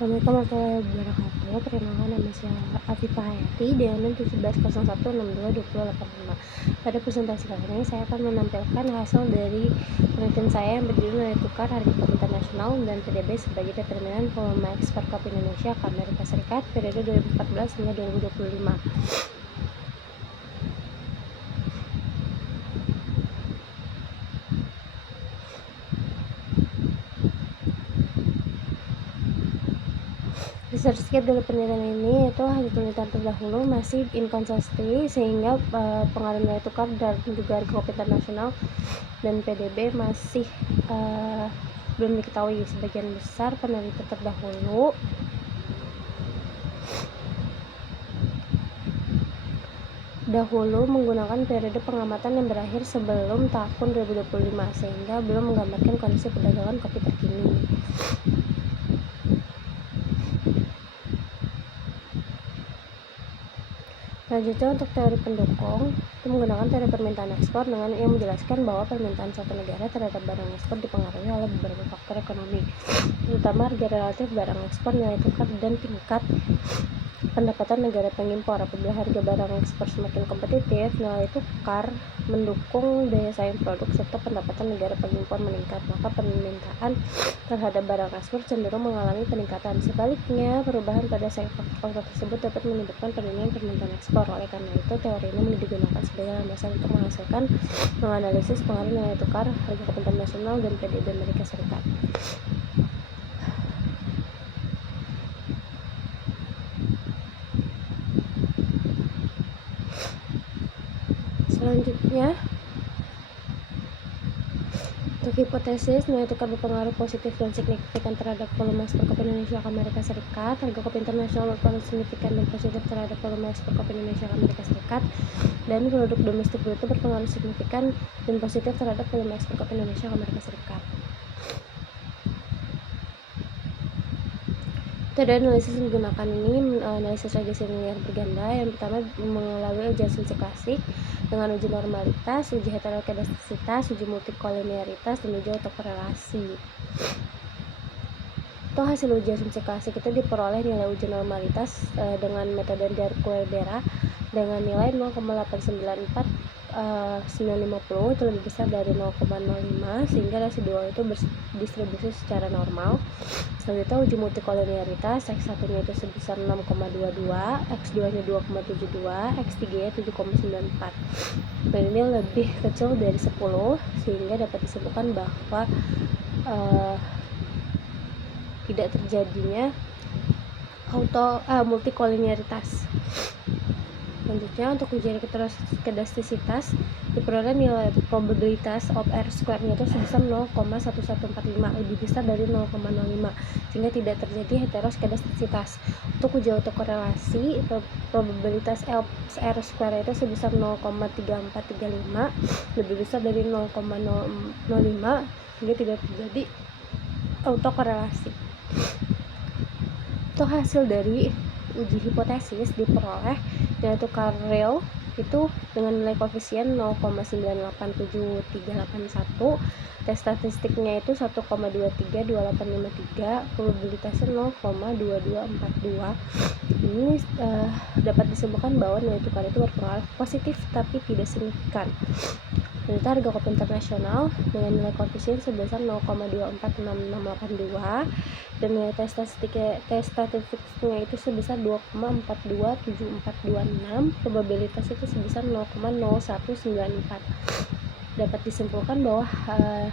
Assalamualaikum warahmatullahi wabarakatuh. Perkenalkan, nama saya Afifah Hayati dengan 1701622085. Pada presentasi kali ini saya akan menampilkan hasil dari penelitian saya yang berjudul nilai tukar harga kopi internasional dan PDB sebagai determinan volume ekspor kopi Indonesia ke Amerika Serikat periode 2014 hingga 2025. Sedikit dari penelitian ini, yaitu hasil penelitian terdahulu masih inconsistent sehingga pengaruh nilai tukar dan juga harga kopi internasional dan PDB masih belum diketahui. Sebagian besar penelitian terdahulu menggunakan periode pengamatan yang berakhir sebelum tahun 2025 sehingga belum menggambarkan kondisi perdagangan kopi terkini. Selanjutnya, untuk teori pendukung itu menggunakan teori permintaan ekspor dengan yang menjelaskan bahwa permintaan suatu negara terhadap barang ekspor dipengaruhi oleh beberapa faktor ekonomi, terutama harga relatif barang ekspor, nilai tukar, dan tingkat pendapatan negara pengimpor. Apabila harga barang ekspor semakin kompetitif, nilai tukar mendukung daya saing produk serta pendapatan negara pengimpor meningkat, maka permintaan terhadap barang ekspor cenderung mengalami peningkatan. Sebaliknya, perubahan pada faktor tersebut dapat menyebabkan penurunan permintaan ekspor. Oleh karena itu, teori ini digunakan sebagai landasan untuk menganalisis pengaruh nilai tukar harga kopi internasional dan PDB Amerika Serikat. Selanjutnya, untuk hipotesis nilai tukar berpengaruh positif dan signifikan terhadap volume ekspor kopi Indonesia ke Amerika Serikat. Harga kopi internasional berpengaruh signifikan dan positif terhadap volume ekspor kopi Indonesia ke Amerika Serikat, dan produk domestik bruto berpengaruh signifikan dan positif terhadap volume ekspor kopi Indonesia ke Amerika Serikat. Metode analisis yang digunakan ini analisis regresi linear berganda. Yang pertama melalui uji asumsi klasik dengan uji normalitas, uji heterokedastisitas, uji multikolinearitas, dan uji autokorelasi. Atau hasil uji asumsi klasik itu diperoleh nilai uji normalitas dengan metode Dark-Werbera dengan nilai 0,894 950 itu lebih besar dari 0,05 sehingga residual itu berdistribusi secara normal. Selanjutnya uji multikolinearitas, X1 nya itu sebesar 6,22, X2 nya 2,72, X3 nya 7,94, dan ini lebih kecil dari 10 sehingga dapat disebutkan bahwa tidak terjadinya multikolinearitas. Selanjutnya, untuk uji heterokedastisitas diperoleh nilai probabilitas of R square nya itu sebesar 0,1145, lebih besar dari 0,05 sehingga tidak terjadi heterokedastisitas. Untuk uji autokorelasi, probabilitas R square itu sebesar 0,3435, lebih besar dari 0,05 sehingga tidak terjadi autokorelasi. Untuk hasil dari uji hipotesis diperoleh nilai tukar real itu dengan nilai koefisien 0,987381, tes statistiknya itu 1,232853, probabilitasnya 0,2242. Ini dapat disebutkan bahwa nilai tukar itu berpengaruh positif tapi tidak signifikan. Ternyata harga kopi internasional dengan nilai koefisien sebesar 0,246682 dan nilai tes statistiknya itu sebesar 2,427426, probabilitas itu sebesar 0,0194. Dapat disimpulkan bahwa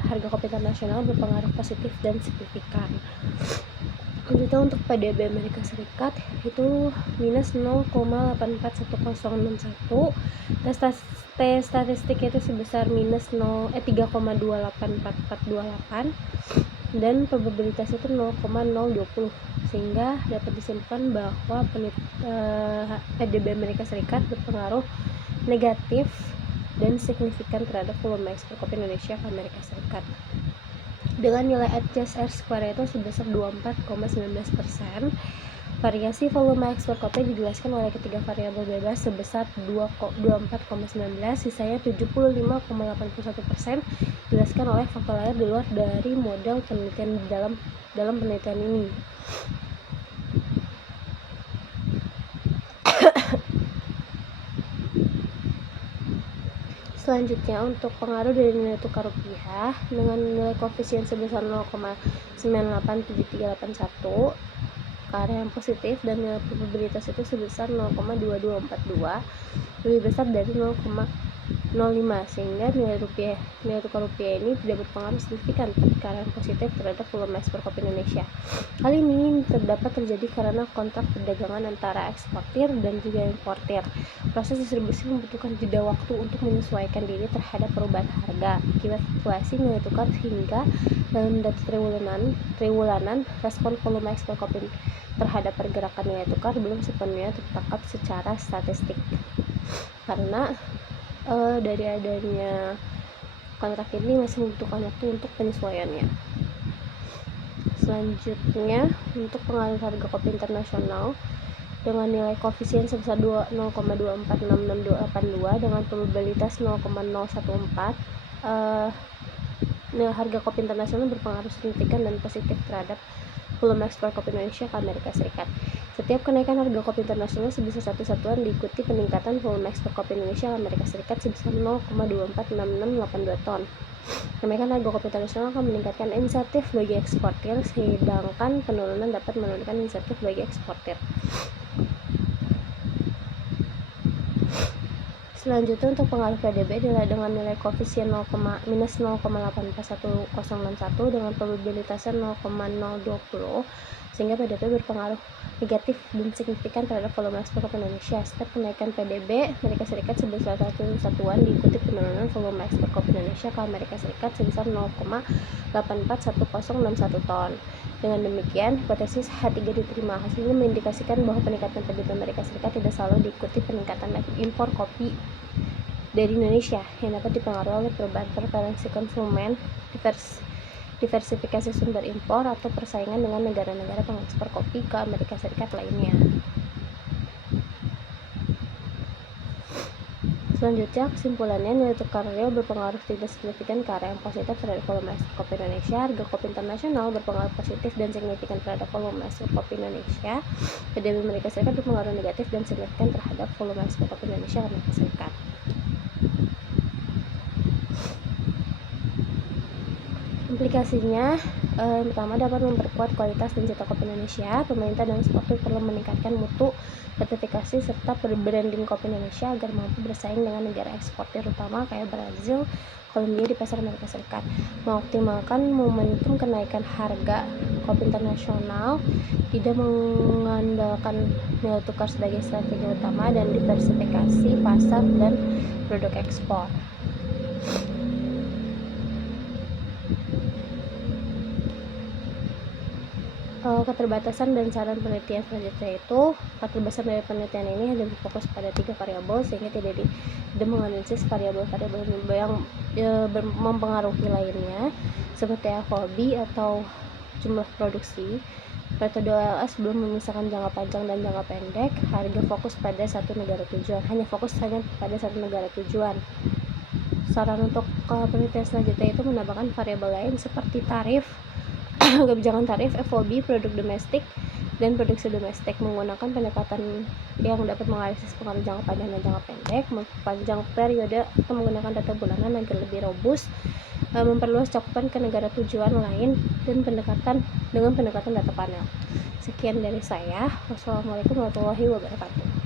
harga kopi internasional berpengaruh positif dan signifikan. Selanjutnya, untuk PDB Amerika Serikat itu minus 0,841061, tes statistik itu sebesar minus 3,284428, dan probabilitas itu 0,020 sehingga dapat disimpulkan bahwa PDB Amerika Serikat berpengaruh negatif dan signifikan terhadap volume ekspor kopi Indonesia ke Amerika Serikat dengan nilai adjust R square itu sebesar 24,19%. Variasi volume ekspor kopi dijelaskan oleh ketiga variabel bebas sebesar 24,19, sisanya 75,81% dijelaskan oleh faktor lain di luar dari model penelitian dalam penelitian ini. Selanjutnya, untuk pengaruh dari nilai tukar rupiah dengan nilai koefisien sebesar 0,9873881 ke arah yang positif dan nilai probabilitas itu sebesar 0,2242 lebih besar dari 0,05, sehingga nilai tukar rupiah ini tidak berpengaruh signifikan ke arah yang positif terhadap volume ekspor kopi Indonesia. Hal ini terdapat terjadi karena kontrak perdagangan antara eksportir dan juga importir. Proses distribusi membutuhkan jeda waktu untuk menyesuaikan diri terhadap perubahan harga akibat fluktuasi nilai tukar, hingga dalam data triwulanan respon volume ekspor kopi terhadap pergerakan nilai tukar belum sepenuhnya tertangkap secara statistik karena dari adanya kontrak ini masih membutuhkan waktu untuk penyesuaiannya. Selanjutnya, untuk pengaruh harga kopi internasional dengan nilai koefisien sebesar 0,246682 dengan probabilitas 0,014, nilai harga kopi internasional berpengaruh signifikan dan positif terhadap volume ekspor kopi Indonesia ke Amerika Serikat. Setiap kenaikan harga kopi internasional sebesar satu satuan diikuti peningkatan volume ekspor kopi Indonesia ke Amerika Serikat sebesar 0,246682 ton. Kenaikan harga kopi internasional akan meningkatkan insentif bagi eksportir, sedangkan penurunan dapat menurunkan insentif bagi eksportir. Selanjutnya, untuk pengaruh PDB dengan nilai koefisien -0,84161 dengan probabilitasnya 0,020, sehingga PDB berpengaruh negatif dan signifikan terhadap volume ekspor kopi Indonesia. Setiap kenaikan PDB Amerika Serikat sebesar satu satuan diikuti penurunan volume ekspor kopi Indonesia ke Amerika Serikat sebesar 0,841061 ton. Dengan demikian, hipotesis H3 diterima. Hasilnya mengindikasikan bahwa peningkatan PDB Amerika Serikat tidak selalu diikuti peningkatan impor kopi dari Indonesia yang dapat dipengaruhi oleh perubahan preferensi konsumen, diversifikasi sumber impor, atau persaingan dengan negara-negara pengekspor kopi ke Amerika Serikat lainnya. Selanjutnya, kesimpulannya, nilai tukar real berpengaruh tidak signifikan ke arah yang positif terhadap volume ekspor kopi Indonesia. Harga kopi internasional berpengaruh positif dan signifikan terhadap volume ekspor kopi Indonesia. PDB Amerika Serikat berpengaruh negatif dan signifikan terhadap volume ekspor kopi Indonesia ke Amerika Serikat. Implikasinya, pertama, dapat memperkuat kualitas dan cita kopi Indonesia. Pemerintah dan eksportir perlu meningkatkan mutu sertifikasi serta branding kopi Indonesia agar mampu bersaing dengan negara eksportir utama kayak Brazil, Kolombia di pasar Amerika Serikat. Mengoptimalkan momentum kenaikan harga kopi internasional, tidak mengandalkan nilai tukar sebagai strategi utama, dan diversifikasi pasar dan produk ekspor. Keterbatasan dan saran penelitian selanjutnya itu, keterbatasan dari penelitian ini hanya berfokus pada 3 variabel, sehingga tidak menganalisis variabel-variabel yang mempengaruhi lainnya seperti FOB atau jumlah produksi. Metode OLS belum memisahkan jangka panjang dan jangka pendek. Harga fokus pada satu negara tujuan, hanya pada satu negara tujuan. Saran untuk penelitian selanjutnya itu menambahkan variabel lain seperti tarif, kebijakan tarif, FOB, produk domestik, dan produksi domestik, menggunakan pendekatan yang dapat menganalisis pengaruh jangka panjang dan jangka pendek, memperpanjang periode, atau menggunakan data bulanan agar lebih robust, memperluas cakupan ke negara tujuan lain, dan pendekatan data panel. Sekian dari saya. Wassalamualaikum warahmatullahi wabarakatuh.